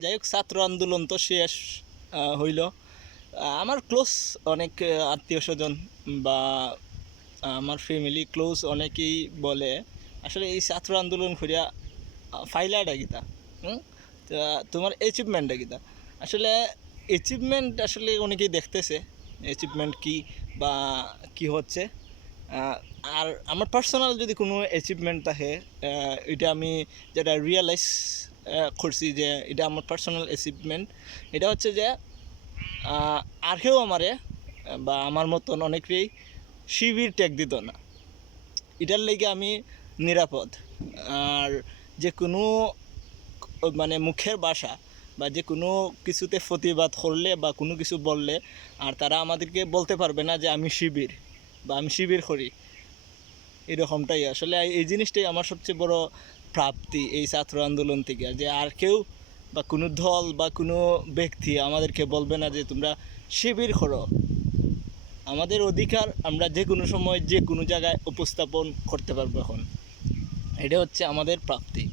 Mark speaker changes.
Speaker 1: যাই হোক, ছাত্র আন্দোলন তো শেষ হইল। আমার ক্লোজ অনেক আত্মীয় স্বজন বা আমার ফ্যামিলি ক্লোজ অনেকেই বলে, আসলে এই ছাত্র আন্দোলন করিয়া ফাইলাটা হুম? তোমার অ্যাচিভমেন্টটা গীতা আসলে অ্যাচিভমেন্ট আসলে অনেকেই দেখতেছে অ্যাচিভমেন্ট কি বা কি হচ্ছে। আর আমার পার্সোনাল যদি কোনো অ্যাচিভমেন্ট থাকে এটা আমি যেটা রিয়েলাইজ করছি যে এটা আমার পার্সোনাল অ্যাচিভমেন্ট এটা হচ্ছে যে আর কেউ আমারে, বা আমার মতন অনেকেই শিবির ট্যাগ দিত না। এটার লেগে আমি নিরাপদ। আর যে কোনো মানে মুখের বাসা বা যে কোনো কিছুতে প্রতিবাদ করলে বা কোনো কিছু বললে, আর তারা আমাদেরকে বলতে পারবে না যে আমি শিবির বা আমি শিবির করি। এরকমটাই। আসলে এই জিনিসটাই আমার সবচেয়ে বড় প্রাপ্তি এই ছাত্র আন্দোলন থেকে। যে আর কেউ বা কোনো দল বা কোনো ব্যক্তি আমাদেরকে বলবে না যে তোমরা শিবির করো। আমাদের অধিকার আমরা যে কোনো সময় যে কোনো জায়গায় উপস্থাপন করতে পারব এখন। এটা হচ্ছে আমাদের প্রাপ্তি।